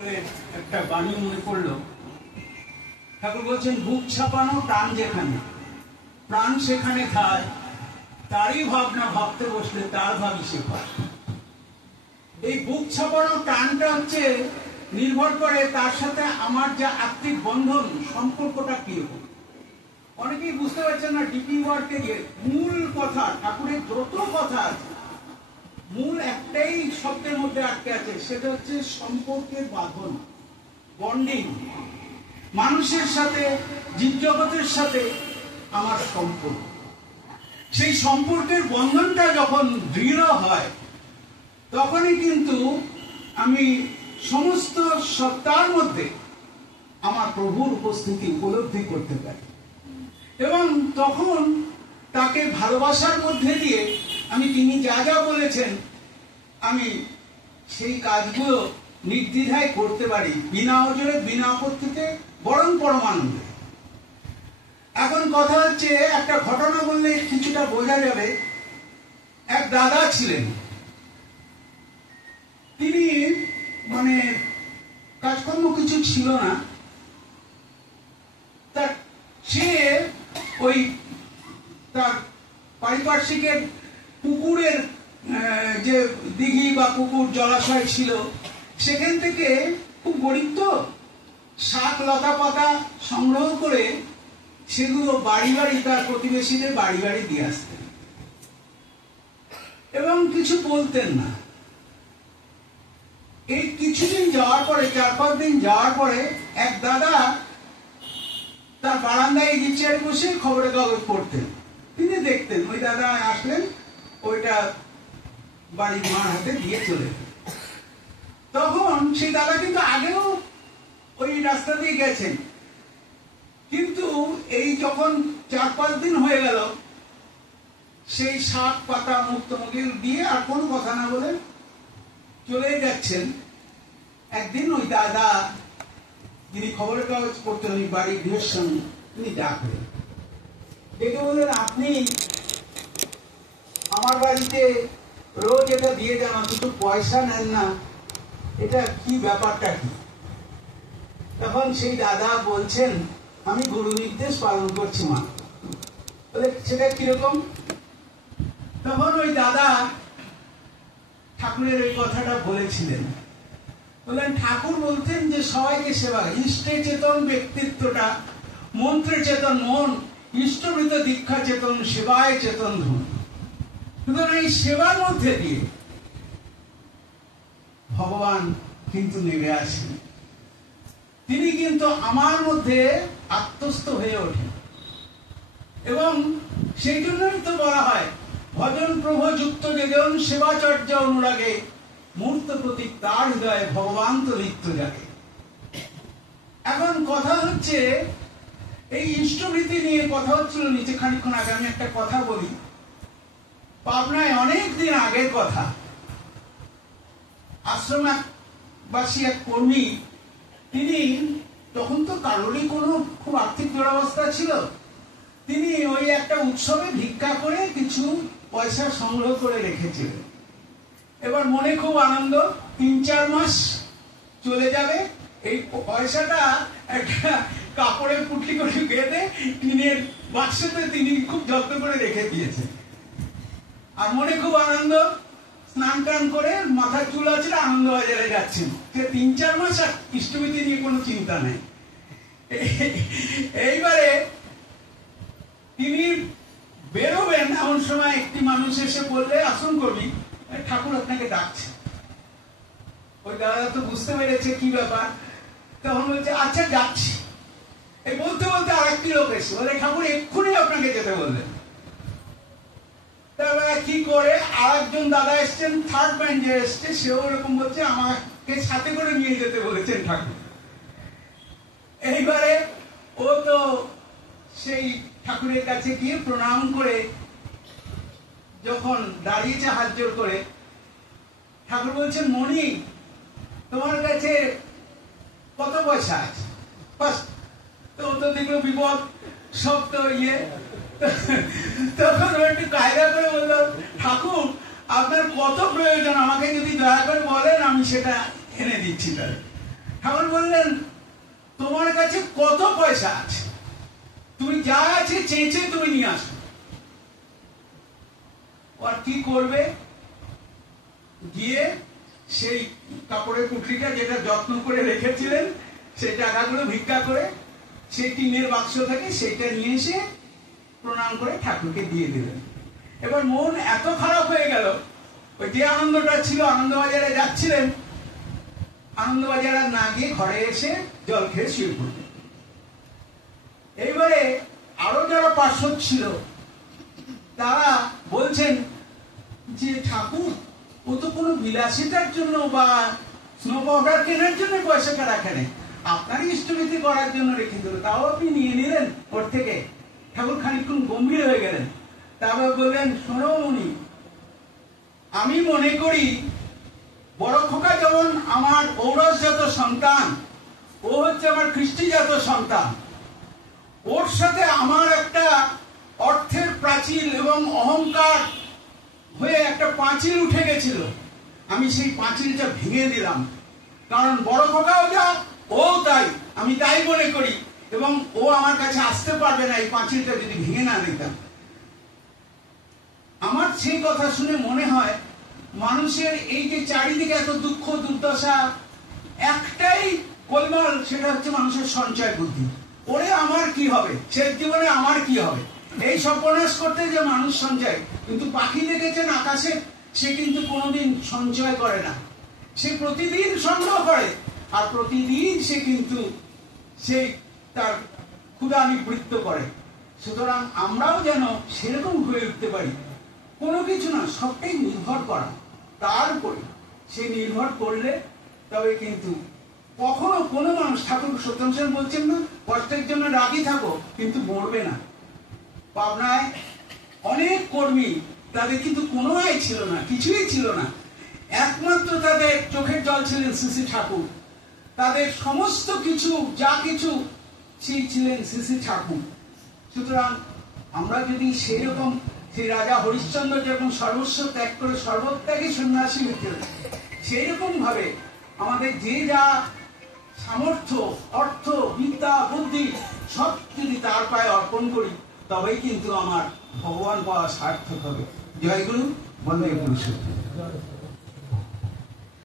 একটা বাণী মনে পড়লো। ঠাকুর বলছেন, বুক ছাপানো প্রাণ যেখানে, প্রাণ সেখানে খায়, তারই ভাবনা ভাবতে বসলে তার ভাবি সে পায়। এই বুক ছাপানো প্রাণটা হচ্ছে নির্ভর করে তার সাথে আমার যা আত্মিক বন্ধন, সম্পর্কটা কিরকম। অনেকেই বুঝতে পারছেন না ডিপি ওয়ার্কে গিয়ে মূল কথা, ঠাকুরের যত কথা আছে মূল একটাই শব্দের মধ্যে আটকে আছে, সেটা হচ্ছে সম্পর্কের বাঁধন, বন্ডিং। মানুষের সাথে, জীবজগতের সাথে আমার সম্পর্ক, সেই সম্পর্কের বন্ধনটা যখন দৃঢ় হয় তখনই কিন্তু আমি সমস্ত সত্তার মধ্যে আমার প্রভুর উপস্থিতি উপলব্ধি করতে পারি, এবং তখন তাকে ভালোবাসার মধ্যে দিয়ে আমি তিনি যা যা বলেছেন আমি সেই কাজগুলো নির্দ্বিধায় করতে পারি, বিনা অজরে বিনা আপত্তিতে, বরং পরমানন্দে। এখন কথা হচ্ছে, একটা ঘটনা বললে কিছুটা বোঝা যাবে। এক দাদা ছিলেন, তিনি মানে কাজকর্ম কিছু ছিল না, তার সে ওই তার পারিপার্শ্বিকের পুকুরের যে দিঘি বা পুকুর জলাশয় ছিল সেখান থেকে, খুব গরিব তো, শাক লতা পাতা সংগ্রহ করে সেগুলো বাড়ি বাড়ি তার প্রতিবেশীদের বাড়ি বাড়ি দিয়ে আসতেন এবং কিছু বলতেন না। এই কিছুদিন যাওয়ার পরে, 4-5 দিন যাওয়ার পরে, এক দাদা তার বারান্দায় চেয়ারে বসে খবরের কাগজ পড়তেন। তিনি দেখতেন, ওই দাদা আসলেন, ওইটা বাড়ির মার হাতে দিয়ে চলে। তখন সেই দাদা কিন্তু আগেও ওই রাস্তা দিয়ে গেছেন, কিন্তু এই যখন 4-5 দিন হয়ে গেল, সেই শাক পাতা মুক্তমুখী দিয়ে আর কোনো কথা না বলে চলে যাচ্ছেন। একদিন ওই দাদা, যিনি খবরের কাগজ পড়তেন ওই বাড়ির গৃহস্বামী, তিনি ডাকলেন, ডেকে বললেন, আপনি আমার বাড়িতে রোজ এটা দিয়ে যান, অথচ পয়সা নেন না, এটা কি, ব্যাপারটা কি? তখন সেই দাদা বলছেন, আমি গুরু নির্দেশ পালন করছি মা। বলে, সেটা কিরকম? তখন ওই দাদা ঠাকুরের ওই কথাটা বলেছিলেন। বললেন, ঠাকুর বলতেন যে সবাইকে সেবা, ইষ্টে চেতন ব্যক্তিত্বটা, মন্ত্রে চেতন মন, ইষ্টভৃত দীক্ষা চেতন, সেবায় চেতন ধন। সুতরাং এই সেবার মধ্যে দিয়ে ভগবান কিন্তু নেমে আসেন, তিনি কিন্তু আমার মধ্যে আত্মস্থ হয়ে ওঠেন। এবং সেই জন্যই তো বলা হয়, ভজন প্রভু যুক্ত যেজন, সেবাচর্য অনুরাগে, মূর্ত প্রতীক তার হৃদয়ে, ভগবান তো নিত্য জাগে। এখন কথা হচ্ছে, এই ইষ্টভৃতি নিয়ে কথা হচ্ছিল নিচে খানিক্ষণ আগে। আমি একটা কথা বলি, পাবনায় অনেক দিন আগের কথা। আশ্রমবাসী এক কর্মী, তিনি তখন তো কারোরই কোনো খুব আর্থিক দুরবস্থা ছিল, তিনি ওই একটা উৎসবে ভিক্ষা করে কিছু পয়সা সংগ্রহ করে রেখেছিলেন। এবার মনে খুব আনন্দ, 3-4 মাস চলে যাবে, এই পয়সাটা একটা কাপড়ের পুটলি করে বেঁধে টিনের বাক্সতে তিনি খুব যত্ন করে রেখে দিয়েছেন। আর মনে খুব আনন্দ, স্নান টান করে মাথার চুল আছে, আনন্দবাজারে যাচ্ছেন। 3-4 মাস আর ইষ্টভৃতি নিয়ে কোনো চিন্তা নেই। এইবারে তিনি বেরোবেন, এমন সময় একটি মানুষ এসে বললে, আসুন কবি, ঠাকুর আপনাকে ডাকছে। ওই দাদা তো বুঝতে পেরেছে কি ব্যাপার, তখন বলছে, আচ্ছা যাচ্ছি। এই বলতে বলতে আর একটি লোক এসে বলে, ঠাকুর এক্ষুনি আপনাকে যেতে বললেন। তারপরে কি করে আর একজন দাদা এসছেন, থার্ড ব্যান্ড যে এসছে, সেও এরকম বলছে, আমাকে সাথে করে নিয়ে যেতে বলেছেন ঠাকুর। এইবারে ও তো সেই ঠাকুরের কাছে গিয়ে প্রণাম করে যখন দাঁড়িয়েছে হাত জোর করে, ঠাকুর বলছেন, মণি, তোমার কাছে কত পয়সা আছে? তো ও তো দেখলো বিপদ, সব তো ইয়ে। তখন ও একটু কায়দা করে বলল, ঠাকুর আপনার কত প্রয়োজন, আমাকে যদি দয়া করে বলেন আমি সেটা এনে দিচ্ছি। তাহলে ঠাকুর বললেন, তোমার কাছে কত পয়সা আছে, তুমি যা আছে চেঁচে তুমি নিয়ে আসো। আর কি করবে? গিয়ে সেই কাপড়ের পুটলিটা যেটা যত্ন করে রেখেছিলেন, সেই টাকাগুলো ভিক্ষা করে সেই টিনের বাক্স থেকে সেটা নিয়ে এসে প্রণাম করে ঠাকুরকে দিয়ে দিলেন। এবার মন এত খারাপ হয়ে গেল, ওই যে আনন্দটা ছিল, আনন্দবাজারে যাচ্ছিলেন, আনন্দবাজার আর না গিয়ে ঘরে এসে জল খেয়ে শুয়ে পড়লেন। এইবারে আরো যারা পার্শ্বদ ছিল তারা বলছেন যে ঠাকুর, ও তো কোনো বিলাসিতার জন্য বা স্নো পাউডার কেনার জন্য পয়সাটা রাখে নেই, আপনারই ইষ্টবিধি করার জন্য রেখে দিল, তাও আপনি নিয়ে নিলেন ওর থেকে। ঠাকুর খানিকক্ষণ গম্ভীর হয়ে গেলেন, তারপর বললেন, শোনো মুনি, আমি মনে করি বড় খোকা যেমন আমার ঔরসজাত সন্তান, ও হচ্ছে আমার খ্রিস্টিজাত সন্তান, ওর সাথে আমার একটা অর্থের প্রাচীর এবং অহংকার হয়ে একটা পাঁচিল উঠে গেছিল, আমি সেই পাঁচিলটা ভেঙে দিলাম। কারণ বড় খোকাও যা, ও তাই, আমি তাই মনে করি, এবং ও আমার কাছে আসতে পারবে না এই পাঁচিলটা যদি ভেঙে না নিতাম। আমার সেই কথা শুনে মনে হয়, মানুষের এই যে চারিদিকে এত দুঃখ দুর্দশা, একটাই গোলমাল, সেটা হচ্ছে মানুষের সঞ্চয় বুদ্ধি। ওরে আমার কি হবে, শেষ জীবনে আমার কি হবে, এই সর্বনাশ করতে যে মানুষ সঞ্চয়। কিন্তু পাখি দেখেছেন আকাশে, সে কিন্তু কোনোদিন সঞ্চয় করে না, সে প্রতিদিন সংগ্রহ করে, আর প্রতিদিন সে কিন্তু সেই তার ক্ষুধা নিবৃত্ত করে। সুতরাং আমরাও যেন সেরকম হয়ে উঠতে পারি, কোনো কিছু না, সবটাই নির্ভর করা তার উপরে। সে নির্ভর করলে তবে কিন্তু কখনো কোনো মানুষ, ঠাকুর সত্যম সেন বলছেন না, কষ্টের জন্য রাগই থাকো কিন্তু মরবে না। পাবনায় অনেক কর্মী, তাদের কিন্তু কোনো আয় ছিল না, কিছুই ছিল না, একমাত্র তাদের চোখের জল ছিলেন শ্রী শ্রী ঠাকুর। তাদের সমস্ত কিছু, যা কিছু, সেই ছিলেন শ্রী শ্রী ঠাকুর। সুতরাং আমরা যদি সেই রকম, সেই রাজা হরিশ্চন্দ্র যেরকম সর্বস্ব ত্যাগ করে সর্বত্যাগী সন্ন্যাসী হতে, সেই রকম ভাবে আমাদের যে যা সামর্থ্য, অর্থ, বিদ্যা, বুদ্ধি সব যদি তার পায়ে অর্পণ করি, তবেই কিন্তু আমার ভগবান পাওয়া সার্থক হবে। জয় গুরু, বন্দে পুরুষোত্তম।